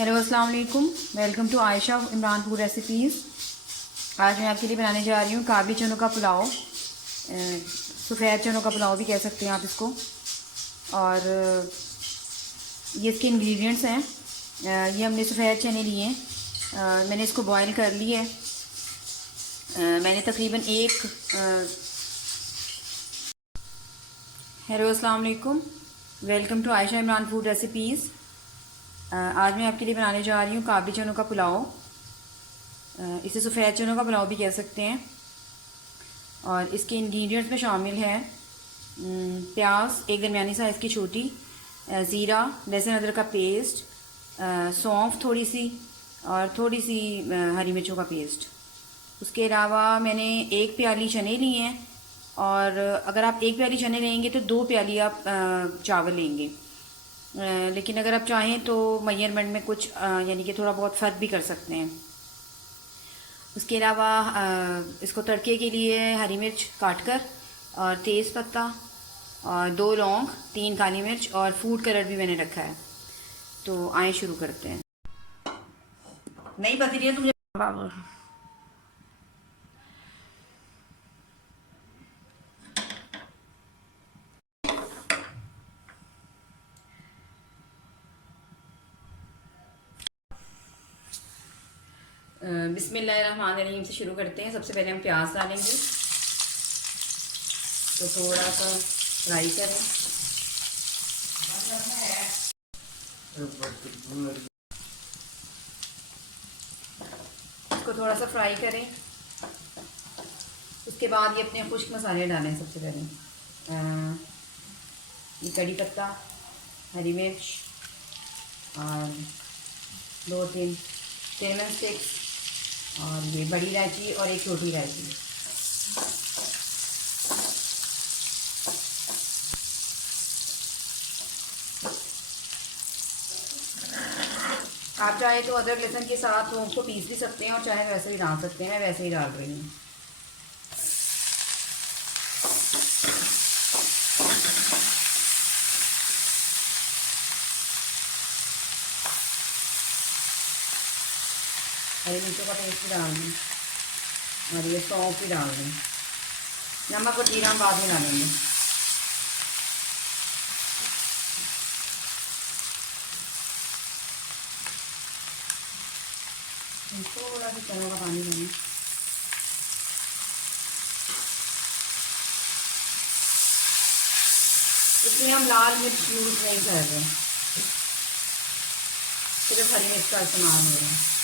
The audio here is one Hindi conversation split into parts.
हेलो अस्सलाम वालेकुम। Welcome to Ayesha Imran food recipes. आज मैं आपके लिए बनाने जा रही हूँ काबली चनों का पुलाव, सफ़ेद चनों का पुलाव भी कह सकते हैं आप इसको। और ये इसके इंग्रेडिएंट्स हैं। ये हमने सफ़ेद चने लिए हैं। मैंने इसको बॉईल कर लिया है। मैंने तकरीबन हेलो अस्सलाम वालेकुम। Welcome to Ayesha Imran food recipes. आज मैं आपके लिए बनाने जा रही हूँ काबली चनों का पुलाव। इसे सफ़ेद चनों का पुलाव भी कह सकते हैं। और इसके इंग्रेडिएंट्स में शामिल है प्याज एक दरमियानी साइज़ की छोटी, ज़ीरा, लहसुन अदरक का पेस्ट, सौंफ थोड़ी सी, और थोड़ी सी हरी मिर्चों का पेस्ट। उसके अलावा मैंने एक प्याली चने लिए हैं, और अगर आप एक प्याली चने लेंगे तो 2 प्याली आप चावल लेंगे। लेकिन अगर आप चाहें तो मेजरमेंट में कुछ यानी कि थोड़ा बहुत फ़र्क भी कर सकते हैं। उसके अलावा इसको तड़के के लिए हरी मिर्च काट कर, और तेज़ पत्ता, और 2 लौंग, 3 काली मिर्च, और फूड कलर भी मैंने रखा है। तो आए शुरू करते हैं। नहीं पता रही है तुझे। बिस्मिल्लाहिर्रहमानिर्रहीम से शुरू करते हैं। सबसे पहले हम प्याज डालेंगे, तो थोड़ा सा फ्राई करें। इसको थोड़ा सा फ्राई करें। उसके बाद ये अपने खुश्क मसाले डालें। सबसे पहले ये कड़ी पत्ता, हरी मिर्च, और 2-3 सिनेमन स्टिक्स, और ये बड़ी इलायची और एक छोटी इलायची। आप चाहे तो अदरक लहसुन के साथ उसको पीस भी सकते हैं, और चाहे वैसे भी डाल सकते हैं। मैं वैसे ही डाल रही हूँ। हरी मिर्चों का पेस्ट भी डाल दें, और ये सौंफ भी डाल दें। नमक और जीरा हम बाद में डालेंगे। थोड़ा सा चनों का पानी देंगे। इसमें हम लाल मिर्च यूज़ नहीं कर रहे, सिर्फ हरी मिर्च का इस्तेमाल हो रहा है।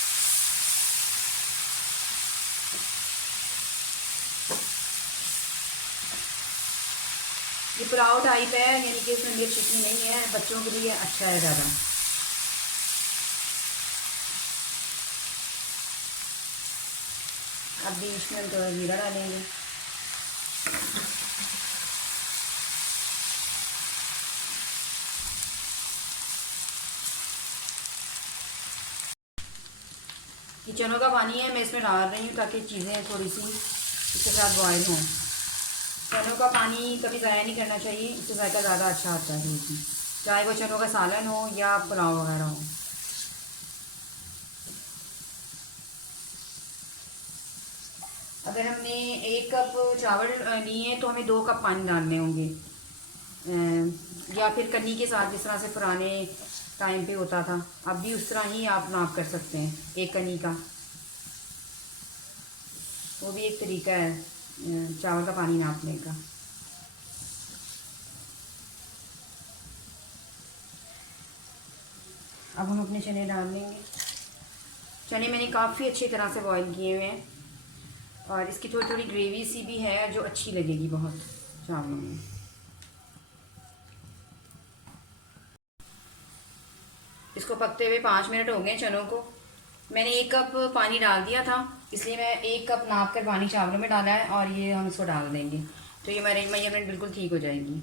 ये पुलाव टाइप है, यानी कि इसमें मिर्च इतनी नहीं है। बच्चों के लिए अच्छा है ज़्यादा। अब बीच में हम थोड़ा जीरा डालेंगे। ये चनों का पानी है, मैं इसमें डाल रही हूँ ताकि चीज़ें थोड़ी सी इसके साथ बॉयल हों। चनों का पानी कभी ज़ाया नहीं करना चाहिए, इससे जायका ज़्यादा अच्छा आता है दूध में, चाहे वो चनों का सालन हो या पुलाव वगैरह हो। अगर हमने 1 कप चावल लिए तो हमें 2 कप पानी डालने होंगे, या फिर कन्नी के साथ जिस तरह से पुराने टाइम पे होता था, अब भी उस तरह ही आप नाप कर सकते हैं 1 कन्नी का। वो भी एक तरीका है चावल का पानी नापने का। अब हम अपने चने डाल लेंगे। चने मैंने काफ़ी अच्छी तरह से बॉईल किए हुए हैं, और इसकी थोड़ी थोड़ी ग्रेवी सी भी है जो अच्छी लगेगी बहुत चावलों में। इसको पकते हुए 5 मिनट हो गए चनों को। मैंने 1 कप पानी डाल दिया था, इसलिए मैं 1 कप नाप कर पानी चावलों में डाला है, और ये हम इसको डाल देंगे तो ये मेजरमेंट बिल्कुल ठीक हो जाएगी।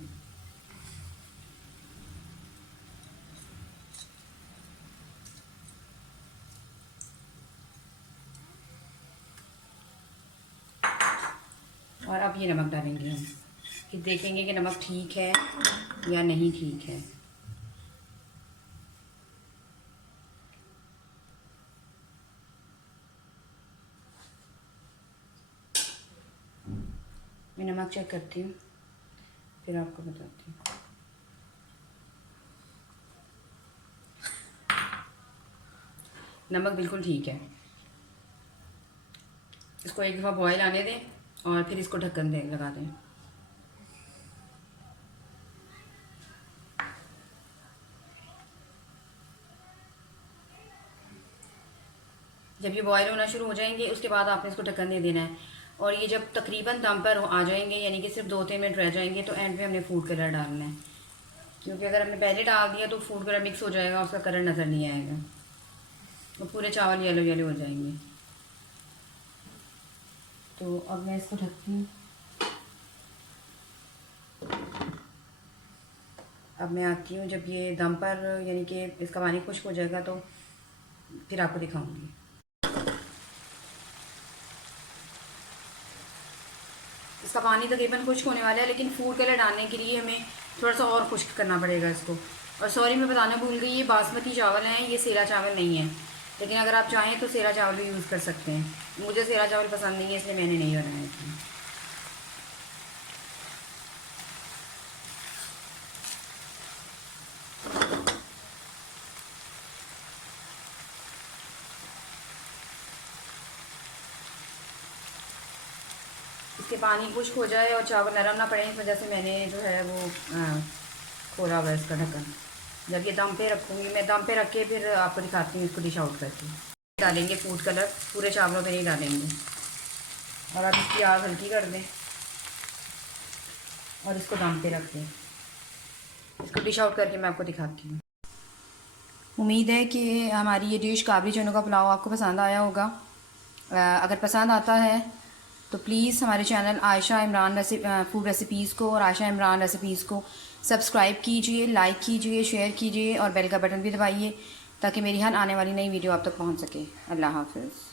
और अब ये नमक डालेंगे हम, कि देखेंगे कि नमक ठीक है या नहीं ठीक है। मैं नमक चेक करती हूँ, फिर आपको बताती हूँ। नमक बिल्कुल ठीक है। इसको एक दफ़ा बॉयल आने दें और फिर इसको ढक्कन दे लगा दें। जब ये बॉयल होना शुरू हो जाएंगे उसके बाद आपने इसको ढक्कन दे देना है। और ये जब तकरीबन दम पर आ जाएंगे, यानी कि सिर्फ 2-3 मिनट रह जाएंगे, तो एंड पे हमने फूड कलर डालना है। क्योंकि अगर हमने पहले डाल दिया तो फूड कलर मिक्स हो जाएगा, उसका कलर नज़र नहीं आएगा, वो पूरे चावल येलो येलो हो जाएंगे। तो अब मैं इसको ढकती हूँ। अब मैं आती हूँ जब ये दम पर, यानी कि इसका पानी खुश्क हो जाएगा, तो फिर आपको दिखाऊंगी। इसका पानी तकरीबन खुश्क होने वाला है, लेकिन फूड कलर डालने के लिए हमें थोड़ा सा और खुश्क करना पड़ेगा इसको। और सॉरी, मैं बताना भूल गई, ये बासमती चावल हैं, ये सेला चावल नहीं है। लेकिन अगर आप चाहें तो सेला चावल भी यूज़ कर सकते हैं। मुझे सेला चावल पसंद नहीं है, इसलिए मैंने नहीं बनाया इसमें। इसके पानी खुश्क हो जाए और चावल नरम ना पड़े, इस वजह से मैंने जो है वो खोला हुआ है इसका ढक्कन। जब ये दम पे रखूँगी, मैं दम पे रख के फिर आपको दिखाती हूँ इसको डिश आउट करके। डालेंगे फूड कलर, पूरे चावलों पे नहीं डालेंगे। और आप इसकी आग हल्की कर दें और इसको दम पे रख दें। इसको डिश आउट करके मैं आपको दिखाती हूँ। उम्मीद है कि हमारी ये डिश काबली चनों का पुलाव आपको पसंद आया होगा। अगर पसंद आता है तो प्लीज़ हमारे channel Ayesha Imran food recipes को और आयशा इमरान रेसिपीज़ को सब्सक्राइब कीजिए, लाइक कीजिए, शेयर कीजिए और बेल का बटन भी दबाइए, ताकि मेरी हर आने वाली नई वीडियो आप तक पहुंच सके। अल्लाह हाफ़िज़।